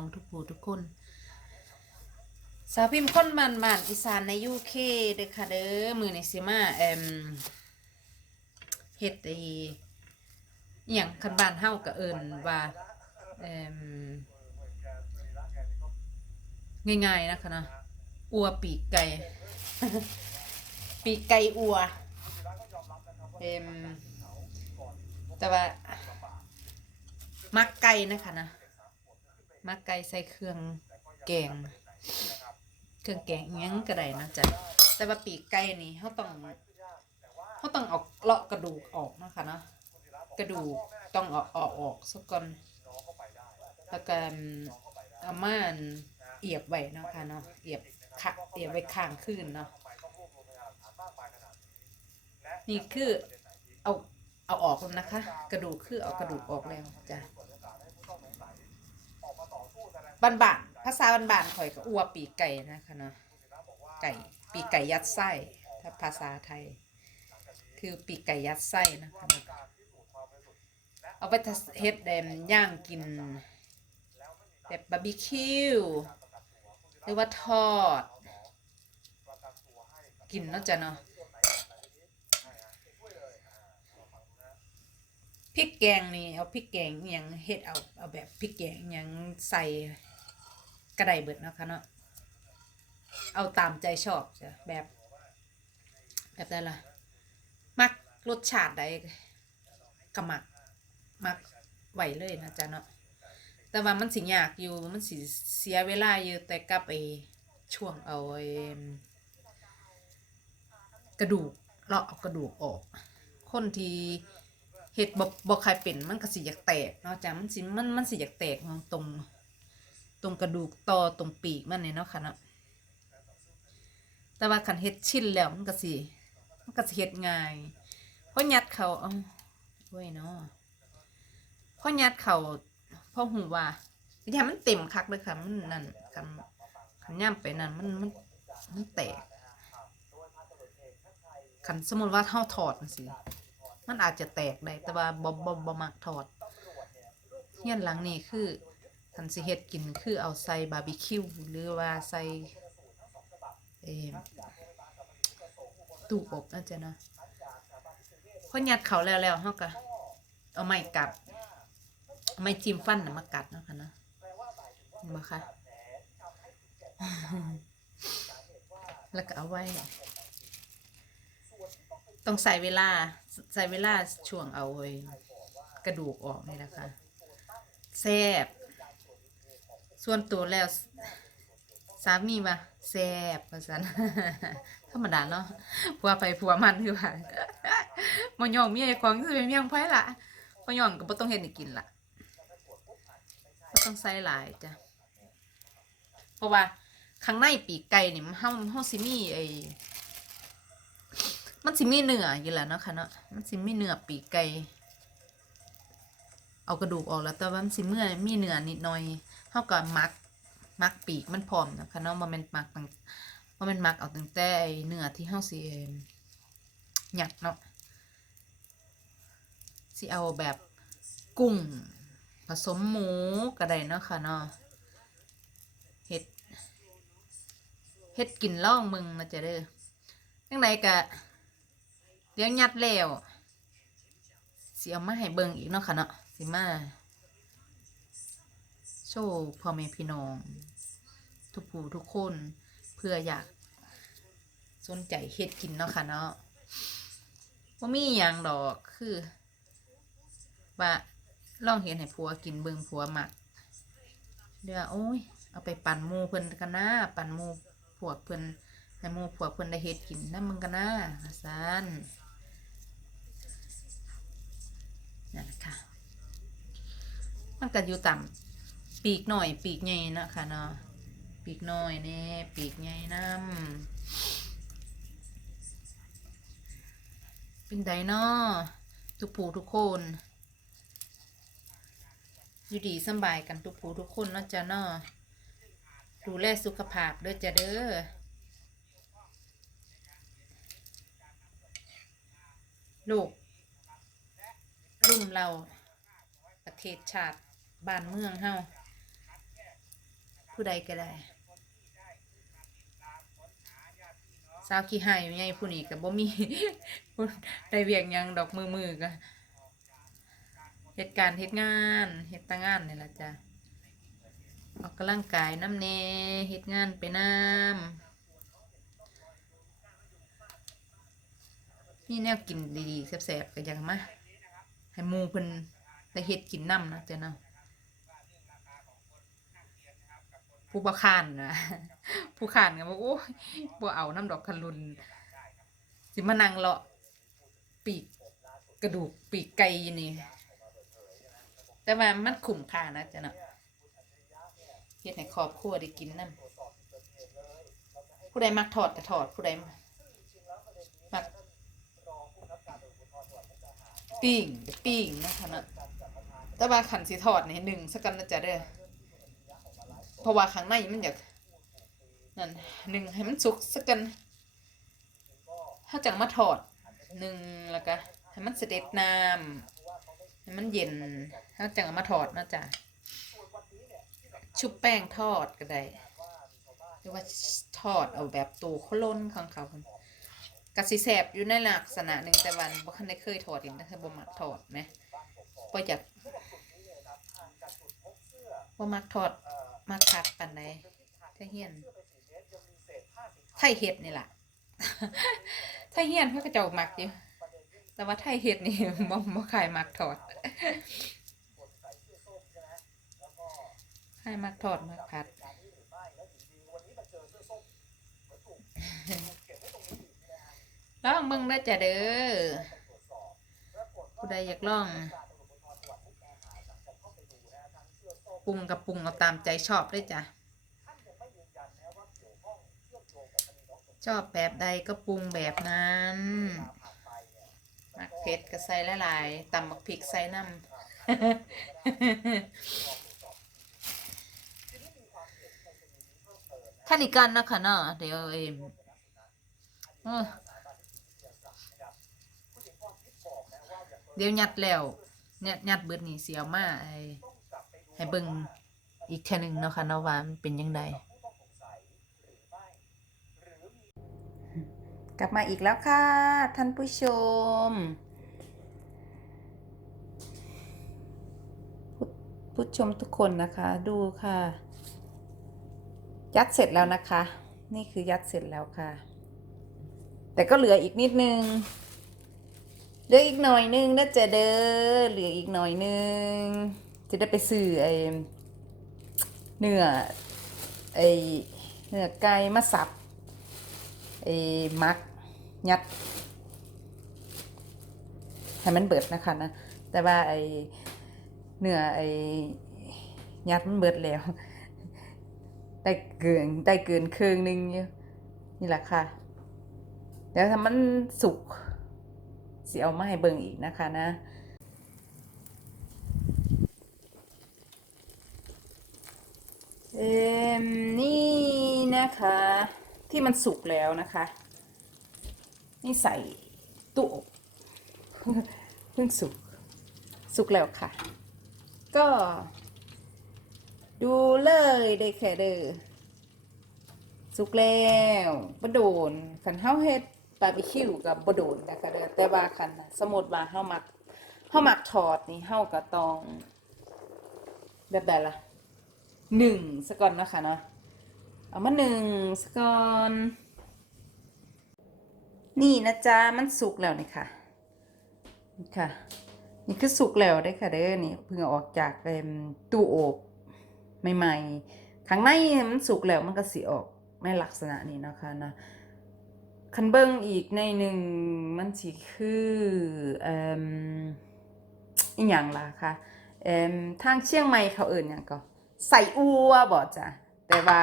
องทุกผู้ทุกคน สาวพิมพ์คนมันมันอีสานในยูเคเด้อค่ะเด้อมือในซิมาแอมเฮ็ดไออย่างคันบ้านเฮาก็เอิ้นว่าแอมง่ายๆนะคะนะอัวปีกไก่ปีกไก่อัวเอ็มแต่ว่ามักไก่นะคะนะ มักไก่ใส่เครื่องแกง เครื่องแกงอิหยังก็ได้นะจ๊ะแต่ว่าปีกไก่นี่เขาต้องเขาต้องเอาเลาะกระดูกออกนะคะเนาะกระดูกต้องเอาออกออกสักก่อนแล้วก็เอามาเอียบไว้เนาะค่ะเนาะเอียบขะเอียบไว้ข้างขึ้นเนาะนี่คือเอาเอาออกแล้วนะคะ กระดูกคือเอากระดูกออกแล้วจ้ะ บ้านบานๆภาษาบ้านบานๆข่อยก็อัวปีกไก่นะคะเนาะไก่ปีกไก่ยัดไส้ถ้าภาษาไทย คือปีกไก่ยัดไส้นะคะเอาไปทำเฮ็ดแดมย่างกินแบบบาร์บีคิวหรือว่าทอด กินเนาะจ๊ะเนาะพริกแกงนี่เอาพริกแกงยังเฮ็ดเอาเอาแบบพริกแกงยังใส่ กระไดเบิดนะคะเนาะเอาตามใจชอบจ้ะแบบ แบบใดล่ะมักรสชาติใดก็มักมักไหวเลยนะจ๊ะเนาะแต่ว่ามันสิยากอยู่มันสิเสียเวลาอยู่แต่กลับไปช่วงเอาไอกระดูกเลาะเอากระดูกออก คนที่เห็ดบ่บ่ใครเป็นมันก็สิอยากแตกเนาะจ้ะมันสิมันมันสิอยากแตกตรง ตรงกระดูกต่อตรงปีกมันเนี่ยเนาะค่ะเนาะแต่ว่าคันเฮ็ดชิ้นแล้วมันก็สิมันก็สิเฮ็ดง่ายเพราะยัดเขาเอ้าโอ้ยเนาะเพราะยัดเขาเพราะหูว่าอย่ามันเต็มคักเลยค่ะมันนั่นคันคันย่ำไปนั่นมันมันมันแตกคันสมมติว่าเท่าถอดสิมันอาจจะแตกได้แต่ว่าบ่บ่บ่มักถอดเฮียนหลังนี่คือ คันสิเฮ็ดกินคือเอาใส่บาร์บีคิวหรือว่าใส่เอตู้อบนั่นจ้ะเนาะพอยัดเขาแล้วแล้วเฮาก็เอาไม้กัดเอาไม้จิ้มฟันน่ะมากัดเนาะค่ะนะเห็นบ่คะแล้วก็เอาไว้ ต้องใส่เวลา ใส่เวลาช่วงเอาไอ้กระดูกออกนี่นะคะแซ่บ ส่วนตัวแล้ว สามีว่าแซ่บว่าซั่นธรรมดาเนาะผัวไปผัวมันคือว่าบ่ย่องเมียเจ้าของสิเป็นเมียของไผล่ะบ่ย่องก็บ่ต้องเฮ็ดให้กินล่ะบ่ต้องใส่หลายจ้ะเพราะว่าข้างในปีกไก่นี่มันเฮาเฮาสิมีไอ้มันสิมีเนื้ออยู่แล้วเนาะค่ะเนาะมันสิมีเนื้อปีกไก่เอากระดูกออกแล้วแต่ว่ามันสิเมื่อมีเนื้อนิดหน่อย เท่ากับมักมักปีกมันพร้อมนะคะเนาะมันเป็นมักตั้งมันเป็นมักเอาตั้งแต่เนื้อที่เฮาสิหยัดเนาะสิเอาแบบกุ้ง ผสมหมูก็ได้เนาะค่ะเนาะเฮ็ดเฮ็ดกินล่องมึงนะจ๊ะเด้อยังไงกะเดี๋ยวยัดแล้วสิเอามาให้เบิ่งอีกเนาะค่ะเนาะสิมา โชว์พ่อแม่พี่น้อง ทุกผู้ทุกคนเพื่ออยากสนใจเฮ็ดกินเนาะค่ะเนาะว่ามีหยังดอกคือ ว่าลองเห็นให้ผัวกินเบิ่งผัวหมักเดี๋ยวโอ้ยเอาไปปั่นหมูเพิ่นกันนะปั่นหมูพวกเพิ่นให้หมูพวกเพิ่นได้เฮ็ดกินน้ำมึงกันนะว่าซันนั่นะค่ะ มันก็อยู่ต่ำ ปีกหน่อย ปีกใหญ่นะคะเนาะปีกหน้อยแน่ปีกใหญ่น้ำเป็นไดเนาะทุกผู้ทุกคนอยู่ดีสบายกันทุกผู้ทุกคนเนาะจ้ะเนาะดูแลสุขภาพเด้อจ้ะเด้อลูกรุ่มเราประเทศชาติบ้านเมืองเฮา ผู้ใดก็ได้สาวขี้หายไงผู้นี้ก็บ่มีผู้ได้เวียกยังดอกมือมือก็เฮ็ดการณ์เฮ็ดงานเฮ็ดแตางานนี่ล่ะจ้ะออกกำลังกายน้ำเนเฮ็ดงานไปน้ำมีแนวกินดีๆแซ่บๆก็อยากมาให้หมู่เพิ่นได้เฮ็ดกินน้ำนะจ้ะเนาะ ผู้บ่ค้านนะผู้ค้านก็บอกโอ้ยบ่เอาน้ำดอกคันรุนสิมานั่งเลาะปีกกระดูกปีกไก่ยินี่ แต่ว่ามันคุ้มค่านะจ๊ะเนาะเฮ็ดให้ครอบครัวได้กินนำผู้ใดมักทอดก็ทอดผู้ใดมักปิ้งปิ้งนะคะเนาะแต่ว่าขันสิทอดนี่หนึ่งสักกันนะจ๊ะเด้อ เพราะว่าข้างในมันอยากนั่นหนึ่งให้มันสุกสักกันถ้าจังมาทอดหนึ่งแล้วก็ให้มันเสด็จน้ำให้มันเย็นถ้าจังมาทอดนะจ๊ะชุบแป้งทอดก็ได้หรือว่าทอดเอาแบบตูเขาล้นของเขาคนกะสิแสบอยู่ในลักษณะหนึ่งแต่วันบ่คันได้เคยทอดอีกนะถ้าบ่มักทอดไหมบ่อยากบ่มักทอด มักคักปานใดไทเฮียนไทยเฮ็ดนี่ล่ะไทยเฮียนเพิ่นก็เจ้ามักอยู่แต่ว่าไทยเฮ็ดนี่บ่บ่ขายมักทอดขายมักทอดมักผัดลองเบิ่งได้จ้ะเด้อผู้ใดอยากลอง ปรุงกับปรุงเอาตามใจชอบเลยจ้ะชอบแบบใดก็ปรุงแบบนั้นมักเผ็ดก็ใส่หลายๆตำบักพริกใส่น้ำขั้นอีกกันนะคะเนาะเดี๋ยวเอ็มเดี๋ยวยัดแล้วเนี่ยยัดเบิดนี่เสียวมากไอ้ ให้เบิ่งอีกแค่หนึ่งเนาะค่ะเนาะว่ามันเป็นยังไงกลับมาอีกแล้วค่ะ ท่านผู้ชมผู้ผู้ชมทุกคนนะคะดูค่ะ ยัดเสร็จแล้วนะคะ นี่คือยัดเสร็จแล้วค่ะ แต่ก็เหลืออีกนิดนึงเหลืออีกหน่อยนึงนะจะเด้อเหลืออีกหน่อยนึง จะได้ไปซื้อไอ้เนื้อไอ้เนื้อไก่มาสับไอ้มักยัดให้มันเบิดนะคะนะแต่ว่าไอ้เนื้อไอ้ยัดมันเบิดแล้วได้เกินได้เกินครึ่งหนึงนี่แหละค่ะเดี๋ยวถ้ามันสุกเสิเอามาให้เบิ่งอีกนะคะนะ เอ่มนี่นะคะ ที่มันสุกแล้วนะคะ นี่ใส่ตู้อบเพิ่งสุก สุกแล้วค่ะ ก็ ดูเลยได้แค่เด้อสุกแล้วบโดนคันเฮาเฮ็ดบาร์บีคิวกับบโดนนะคะเด้อแต่ว่าคันสมมติว่าเฮามักเฮามักทอดนี่เฮาก็ต้องแบบใดล่ะ หนึ่งสก่อนนะคะเนาะเอามาหนึ่งสก่อน นี่นะจ๊ะมันสุกแล้วนี่ค่ะนี่ค่ะ นี่คือสุกแล้วได้ค่ะเด้อนี่เพิ่งออกจากเตู้อบใหม่ๆข้างในมันสุกแล้วมันก็สิออกในลักษณะนี้นะคะนะคันเบิ้งอีกในหนึ่งมันสิคือเอ่มอีหยังล่ะคะเอ่มทางเชียงใหม่เขาเอิ่นหยังก็ ใส่อัวบ่จ้ะแต่ว่า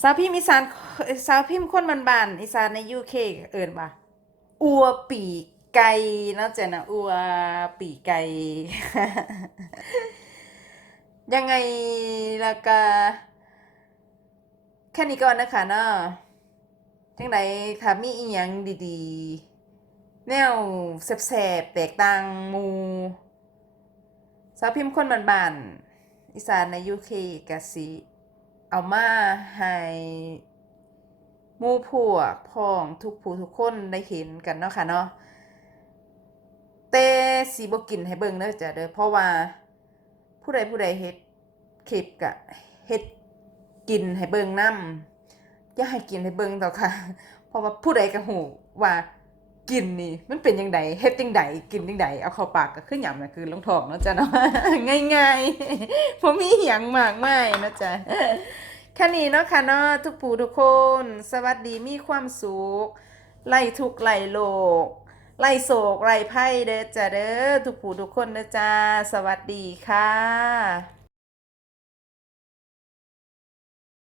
สาวพิมพ์อีสานสาวพิมพ์คนบ้านๆอีสานใน UK ก็เอิ่นว่าอัวปีกไก่นาะจ๊ะนะอัวปีกไก่ยังไงล่ะกะแค่นี้ก่อนนะคะเนาะจังไดถ้ามีอีหยังดีๆ แนวแซ่บๆแตกต่างมู สาวพิมพ์คนบ้านๆอีสานใน UK ก็สิเอามาให้มู่พวกพ้องทุกผู้ทุกคนได้เห็นกันเนาะค่ะเนาะแต่สิบ่กินให้เบิ่งเด้อจ้ะเด้อเพราะว่าผู้ใดผู้ใดเฮ็ดคลิปก็เฮ็ดกินให้เบิ่งนำอย่าให้กินให้เบิ่งดอค่ะ เพราะว่าผู้ใดก็ฮู้ว่า กินนี่มันเป็นจังไดเฮ็ดจังไดกินจังไดเอาเข้าปากก็คือหยังน่ะคือลงท้องเนาะจ้ะเนาะง่ายๆบ่มีหยังมากมายเนาะจ้ะแค่นี้เนาะค่ะเนาะทุกผู้ทุกคน สวัสดีมีความสุขไล่ทุกไล่โลกไล่โศกไล่ไพ่เด้อจ้ะเด้อทุกผู้ทุกคนเด้อจ้าสวัสดีค่ะ